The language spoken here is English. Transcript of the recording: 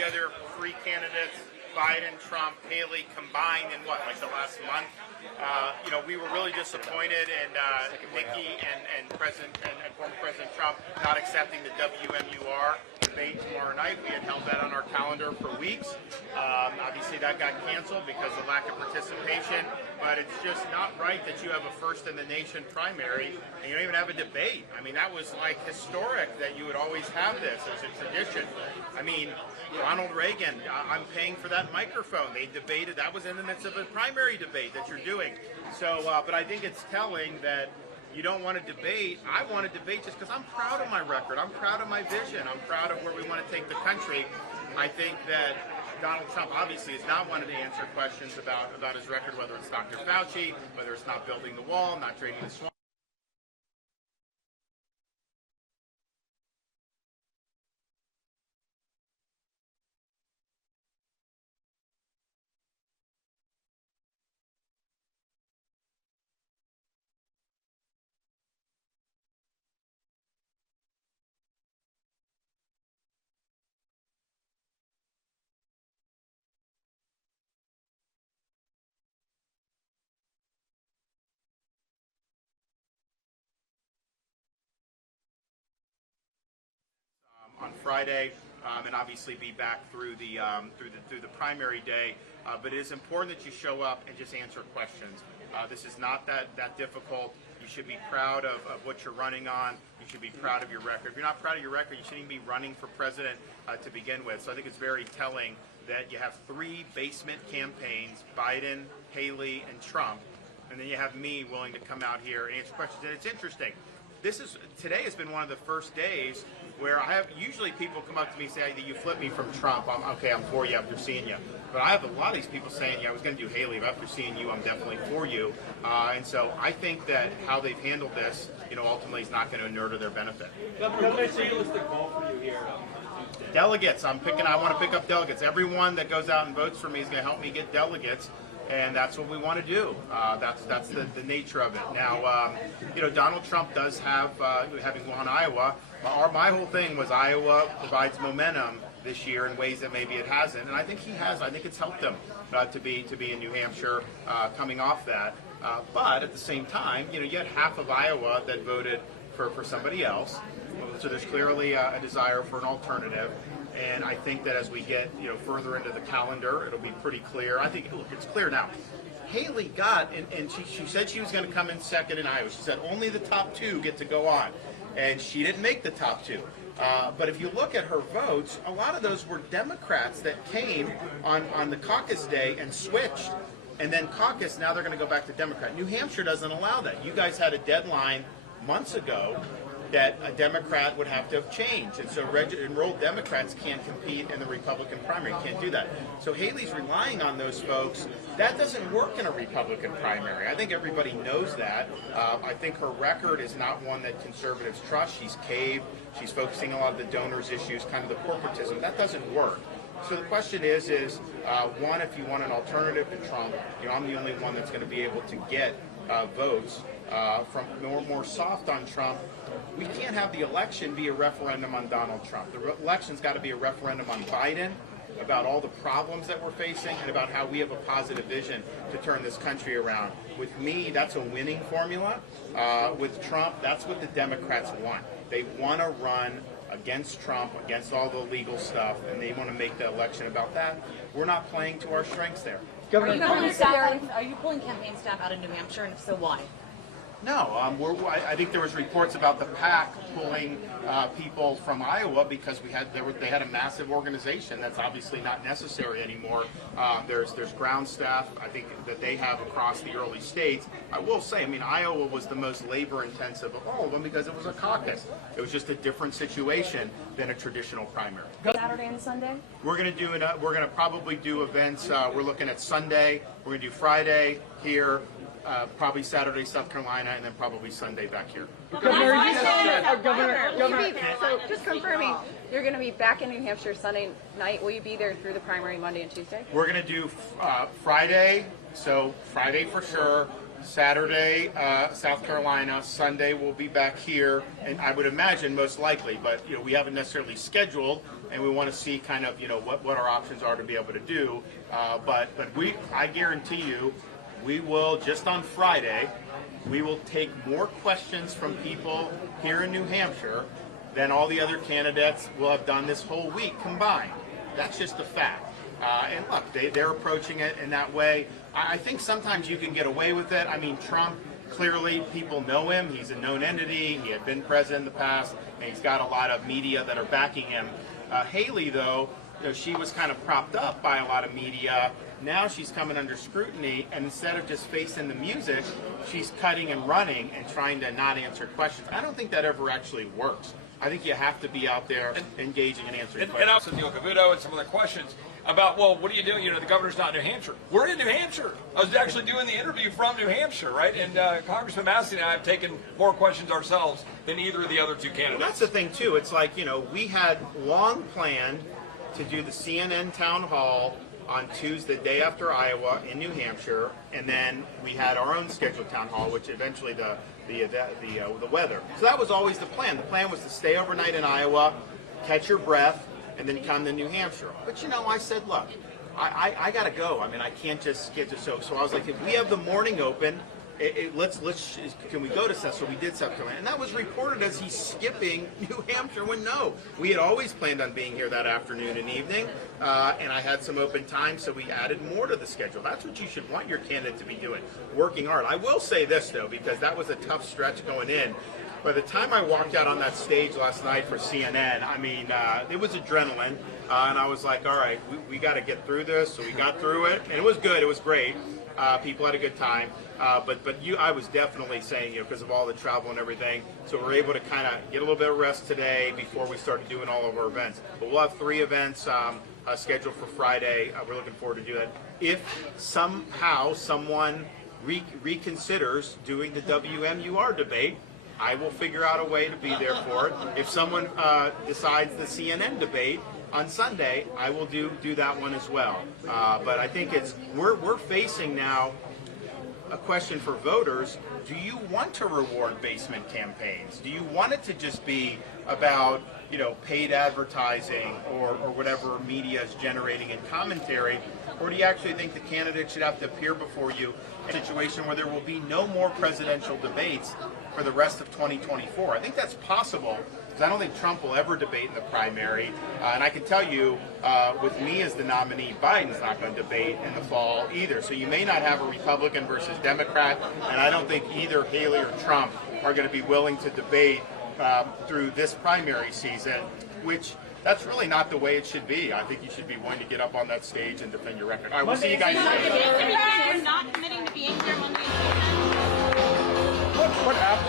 the other three candidates, Biden, Trump, Haley, combined in what, like the last month? We were really disappointed in Nikki and President and former President Trump not accepting the WMUR debate tomorrow night. We had held that on our calendar for weeks. Obviously, that got canceled because of lack of participation. But it's just not right that you have a first-in-the-nation primary and you don't even have a debate. I mean, that was like historic that you would always have this as a tradition. I mean, Ronald Reagan, I'm paying for that microphone. They debated, that was in the midst of a primary debate that you're doing. So, but I think it's telling that you don't want to debate. I want to debate just because I'm proud of my record. I'm proud of my vision. I'm proud of where we want to take the country. I think that Donald Trump obviously has not wanted to answer questions about his record, whether it's Dr. Fauci, whether it's not building the wall, not trading the swamp. On Friday, and obviously be back through the primary day. But it is important that you show up and just answer questions. This is not that difficult. You should be proud of what you're running on. You should be proud of your record. If you're not proud of your record, you shouldn't even be running for president to begin with. So I think it's very telling that you have three basement campaigns: Biden, Haley, and Trump, and then you have me willing to come out here and answer questions. And it's interesting. Today has been one of the first days where usually people come up to me and say, hey, you flipped me from Trump. I'm for you after seeing you. But I have a lot of these people saying, yeah, I was going to do Haley, but after seeing you, I'm definitely for you. And so I think that how they've handled this, ultimately is not going to inure to their benefit. Governor, what's the realistic goal for you here? Delegates. I want to pick up delegates. Everyone that goes out and votes for me is going to help me get delegates. And that's what we want to do. That's the nature of it. Now, Donald Trump does have, having won Iowa, my whole thing was Iowa provides momentum this year in ways that maybe it hasn't, and I think he has. I think it's helped him to be in New Hampshire coming off that. But at the same time, you had half of Iowa that voted for somebody else, so there's clearly a desire for an alternative. And I think that as we get further into the calendar, it'll be pretty clear. I think it's clear now. Haley got, and she said she was going to come in second in Iowa. She said only the top two get to go on, and she didn't make the top two. But if you look at her votes, a lot of those were Democrats that came on the caucus day and switched. And then caucus, now they're going to go back to Democrat. New Hampshire doesn't allow that. You guys had a deadline months ago that a Democrat would have to have changed. And so enrolled Democrats can't compete in the Republican primary, can't do that. So Haley's relying on those folks. That doesn't work in a Republican primary. I think everybody knows that. I think her record is not one that conservatives trust. She's caved. She's focusing a lot of the donors issues, kind of the corporatism. That doesn't work. So the question is one, if you want an alternative to Trump, I'm the only one that's going to be able to get votes from more soft on Trump. We can't have the election be a referendum on Donald Trump. The election's got to be a referendum on Biden, about all the problems that we're facing, and about how we have a positive vision to turn this country around. With me, that's a winning formula. With Trump, that's what the Democrats want. They want to run against Trump, against all the legal stuff, and they want to make the election about that. We're not playing to our strengths there. Governor, are you pulling campaign staff out of New Hampshire, and if so, why? No, I think there was reports about the PAC pulling people from Iowa because they had a massive organization that's obviously not necessary anymore. There's ground staff I think that they have across the early states. I will say, Iowa was the most labor intensive of all of them because it was a caucus. It was just a different situation than a traditional primary. Saturday and Sunday? We're going to probably do events. We're looking at Sunday. We're going to do Friday here. Probably Saturday, South Carolina, and then probably Sunday back here. Governor, so just confirming, you're going to be back in New Hampshire Sunday night. Will you be there through the primary Monday and Tuesday? We're going to do Friday, so Friday for sure. Saturday, South Carolina. Sunday we'll be back here, and I would imagine most likely, but we haven't necessarily scheduled and we want to see kind of what our options are to be able to do. But I guarantee you, we will just on Friday, we will take more questions from people here in New Hampshire than all the other candidates will have done this whole week combined. That's just a fact. And look, they're approaching it in that way. I think sometimes you can get away with it. I mean, Trump, clearly people know him. He's a known entity. He had been president in the past, and he's got a lot of media that are backing him. Haley, though, she was kind of propped up by a lot of media. Now she's coming under scrutiny, and instead of just facing the music, she's cutting and running and trying to not answer questions. I don't think that ever actually works. I think you have to be out there engaging and answering questions. And also Neil Cavuto and some other questions about, well, what are you doing? The governor's not in New Hampshire. We're in New Hampshire. I was actually doing the interview from New Hampshire, right? And Congressman Massey and I have taken more questions ourselves than either of the other two candidates. Well, that's the thing, too. It's like, we had long planned to do the CNN town hall on Tuesday, the day after Iowa in New Hampshire, and then we had our own scheduled town hall, which eventually the weather. So that was always the plan. The plan was to stay overnight in Iowa, catch your breath, and then come to New Hampshire. But I said, look, I got to go. I mean, I can't just get to so I was like, if we have the morning open, can we go to South? So we did South Carolina, and that was reported as he's skipping New Hampshire. When no, we had always planned on being here that afternoon and evening, and I had some open time, so we added more to the schedule. That's what you should want your candidate to be doing, working hard. I will say this though, because that was a tough stretch going in. By the time I walked out on that stage last night for CNN, I mean, it was adrenaline, and I was like, all right, we got to get through this. So we got through it, and it was good. It was great. People had a good time, I was definitely saying, because of all the travel and everything, so we're able to kind of get a little bit of rest today before we started doing all of our events. But we'll have 3 events scheduled for Friday. We're looking forward to do that. If somehow someone reconsiders doing the WMUR debate, I will figure out a way to be there for it. If someone decides the CNN debate on Sunday, I will do that one as well. But I think we're facing now a question for voters. Do you want to reward basement campaigns? Do you want it to just be about paid advertising or whatever media is generating in commentary? Or do you actually think the candidate should have to appear before you in a situation where there will be no more presidential debates for the rest of 2024? I think that's possible, because I don't think Trump will ever debate in the primary. And I can tell you, with me as the nominee, Biden's not going to debate in the fall either. So you may not have a Republican versus Democrat, and I don't think either Haley or Trump are going to be willing to debate through this primary season, which that's really not the way it should be. I think you should be willing to get up on that stage and defend your record. All right, we'll see you guys soon.